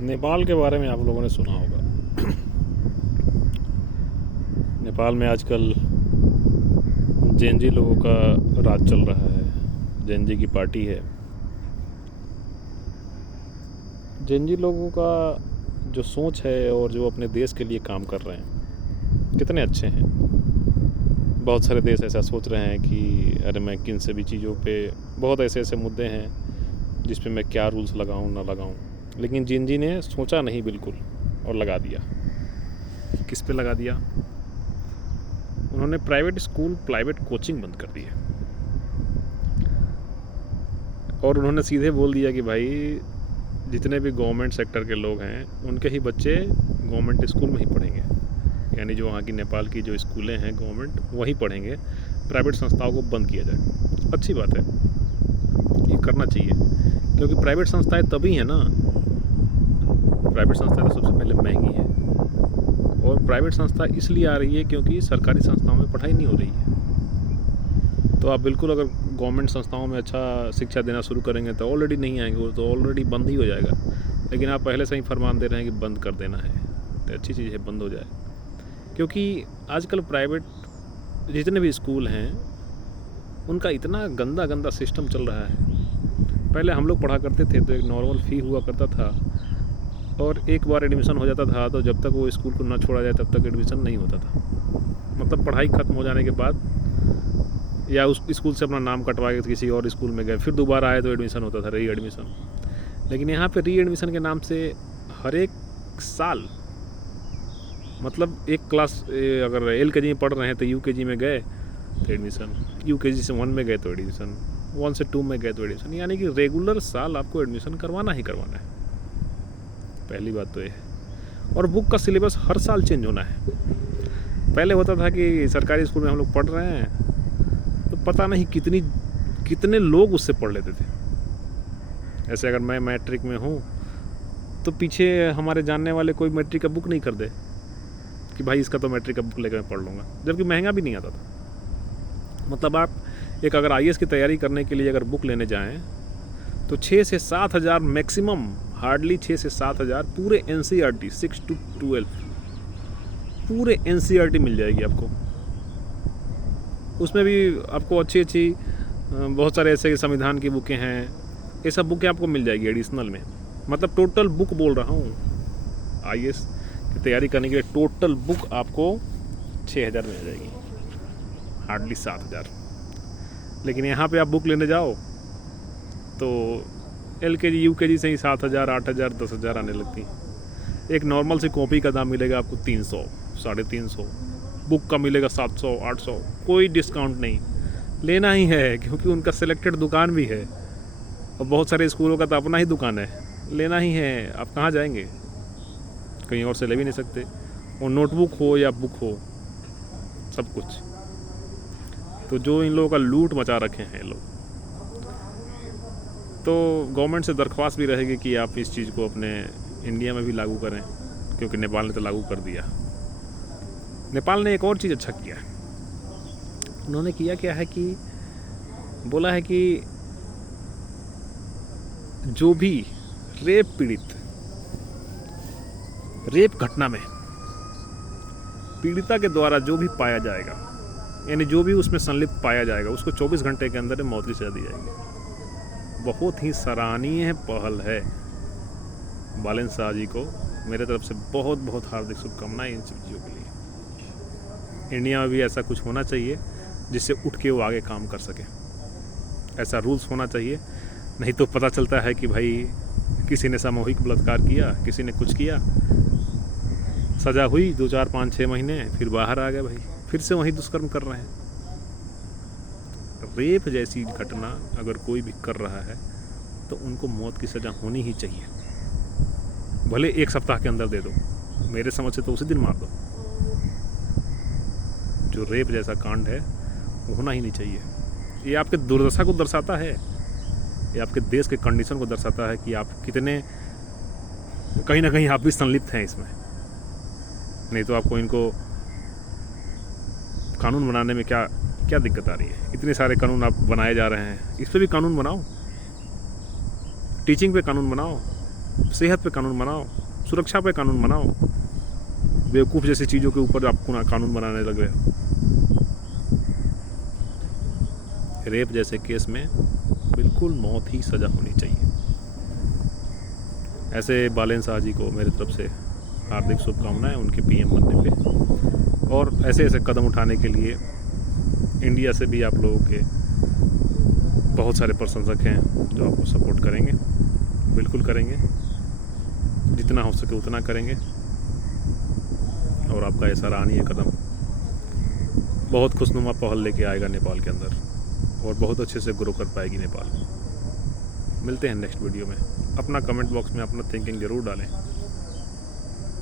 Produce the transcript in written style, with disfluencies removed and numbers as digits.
नेपाल के बारे में आप लोगों ने सुना होगा। नेपाल में आजकल जेनजी लोगों का राज चल रहा है। जेनजी की पार्टी है। जेनजी लोगों का जो सोच है और जो अपने देश के लिए काम कर रहे हैं कितने अच्छे हैं। बहुत सारे देश ऐसा सोच रहे हैं कि अरे मैं किन से भी चीज़ों पे, बहुत ऐसे ऐसे मुद्दे हैं जिस पे मैं क्या रूल्स लगाऊं ना लगाऊं, लेकिन जेनजी ने सोचा नहीं बिल्कुल और लगा दिया। किस पे लगा दिया? उन्होंने प्राइवेट स्कूल, प्राइवेट कोचिंग बंद कर दी है और उन्होंने सीधे बोल दिया कि भाई जितने भी गवर्नमेंट सेक्टर के लोग हैं उनके ही बच्चे गवर्नमेंट स्कूल में ही पढ़ेंगे, यानी जो वहाँ की नेपाल की जो स्कूलें हैं गवर्नमेंट वहीं पढ़ेंगे। प्राइवेट संस्थाओं को बंद किया जाए। अच्छी बात है, ये करना चाहिए, क्योंकि प्राइवेट संस्थाएं तभी हैं ना। प्राइवेट संस्थाएं तो सबसे पहले महंगी है और प्राइवेट संस्था इसलिए आ रही है क्योंकि सरकारी संस्थाओं में पढ़ाई नहीं हो रही है। तो आप बिल्कुल अगर गवर्नमेंट संस्थाओं में अच्छा शिक्षा देना शुरू करेंगे तो ऑलरेडी नहीं आएंगे, वो तो ऑलरेडी बंद ही हो जाएगा। लेकिन आप पहले से ही फरमान दे रहे हैं कि बंद कर देना है, तो अच्छी चीज़ है, बंद हो जाए। क्योंकि आजकल प्राइवेट जितने भी स्कूल हैं उनका इतना गंदा गंदा सिस्टम चल रहा है। पहले हम लोग पढ़ा करते थे तो एक नॉर्मल फ़ी हुआ करता था और एक बार एडमिशन हो जाता था तो जब तक वो स्कूल को ना छोड़ा जाए तब तक एडमिशन नहीं होता था। मतलब पढ़ाई ख़त्म हो जाने के बाद या उस स्कूल से अपना नाम कटवा के किसी और स्कूल में गए, फिर दोबारा आए तो एडमिशन होता था, री एडमिशन। लेकिन यहाँ पे री एडमिशन के नाम से हर एक साल, मतलब एक क्लास अगर LKG में पढ़ रहे हैं तो UKG में गए तो एडमिशन, UKG से 1 में गए तो एडमिशन, 1 से 2 में गए तो एडमिशन, यानी कि रेगुलर साल आपको एडमिशन करवाना ही करवाना है। पहली बात तो ये है। और बुक का सिलेबस हर साल चेंज होना है। पहले होता था कि सरकारी स्कूल में हम लोग पढ़ रहे हैं तो पता नहीं कितने लोग उससे पढ़ लेते थे। ऐसे अगर मैं मैट्रिक में हूँ तो पीछे हमारे जानने वाले कोई मैट्रिक का बुक नहीं कर दे कि भाई इसका तो मैट्रिक का बुक लेकर मैं पढ़ लूँगा, जबकि महंगा भी नहीं आता था। मतलब आप एक अगर IAS की तैयारी करने के लिए अगर बुक लेने जाएँ तो 6 से 7 हज़ार मैक्सिमम, हार्डली 6 से 7 हज़ार पूरे NCERT 6 to 12 पूरे NCERT मिल जाएगी आपको। उसमें भी आपको अच्छी अच्छी बहुत सारे ऐसे संविधान की बुकें हैं, ये सब बुकें आपको मिल जाएगी एडिशनल में। मतलब टोटल बुक बोल रहा हूँ, IAS की तैयारी करने के लिए टोटल बुक आपको 6 हज़ार में आ जाएगी, हार्डली 7 हज़ार। लेकिन यहाँ पे आप बुक लेने जाओ तो LKG UKG से ही 7 हज़ार 8 हज़ार 10 हज़ार आने लगती। एक नॉर्मल सी कॉपी का दाम मिलेगा आपको 300 350, बुक का मिलेगा 700 800, कोई डिस्काउंट नहीं। लेना ही है क्योंकि उनका सिलेक्टेड दुकान भी है और बहुत सारे स्कूलों का तो अपना ही दुकान है। लेना ही है, आप कहाँ जाएंगे, कहीं और से ले भी नहीं सकते। और नोटबुक हो या बुक हो, सब कुछ। तो जो इन लोगों का लूट मचा रखे हैं लोग, तो गवर्नमेंट से दरख्वास्त भी रहेगी कि आप इस चीज़ को अपने इंडिया में भी लागू करें, क्योंकि नेपाल ने तो लागू कर दिया। नेपाल ने एक और चीज़ अच्छा किया है। उन्होंने किया क्या है कि बोला है कि जो भी रेप पीड़ित, रेप घटना में पीड़िता के द्वारा जो भी पाया जाएगा, यानी जो भी उसमें संलिप्त पाया जाएगा, उसको 24 घंटे के अंदर मौत की सजा दी जाएगी। बहुत ही सराहनीय पहल है। बालेन शाह जी को मेरे तरफ से बहुत बहुत हार्दिक शुभकामनाएं इन सब चीज़ों के लिए। इंडिया में भी ऐसा कुछ होना चाहिए जिससे उठ के वो आगे काम कर सके। ऐसा रूल्स होना चाहिए, नहीं तो पता चलता है कि भाई किसी ने सामूहिक बलात्कार किया, किसी ने कुछ किया, सज़ा हुई 2 4 5 6 महीने, फिर बाहर आ गए भाई, फिर से वही दुष्कर्म कर रहे हैं। रेप जैसी घटना अगर कोई भी कर रहा है तो उनको मौत की सज़ा होनी ही चाहिए। भले 1 सप्ताह के अंदर दे दो, मेरे समझ से तो उसी दिन मार दो। जो रेप जैसा कांड है वो होना ही नहीं चाहिए। ये आपके दुर्दशा को दर्शाता है, ये आपके देश के कंडीशन को दर्शाता है कि आप कितने, कहीं ना कहीं आप भी संलिप्त हैं इसमें। नहीं तो आपको इनको कानून बनाने में क्या क्या दिक्कत आ रही है। इतने सारे कानून आप बनाए जा रहे हैं, इस पर भी कानून बनाओ, टीचिंग पे कानून बनाओ, सेहत पे कानून बनाओ, सुरक्षा पे कानून बनाओ। बेवकूफ़ जैसी चीज़ों के ऊपर आप कानून बनाने लग रहे हो। रेप जैसे केस में बिल्कुल मौत ही सज़ा होनी चाहिए। ऐसे बालेन शाह जी को मेरी तरफ से हार्दिक शुभकामनाएं उनके पीएम बनने पे, और ऐसे ऐसे कदम उठाने के लिए इंडिया से भी आप लोगों के बहुत सारे प्रशंसक हैं जो आपको सपोर्ट करेंगे, बिल्कुल करेंगे, जितना हो सके उतना करेंगे। और आपका ये सराहनीय कदम बहुत खुशनुमा पहल लेके आएगा नेपाल के अंदर, और बहुत अच्छे से ग्रो कर पाएगी नेपाल। मिलते हैं नेक्स्ट वीडियो में। अपना कमेंट बॉक्स में अपना थिंकिंग ज़रूर डालें।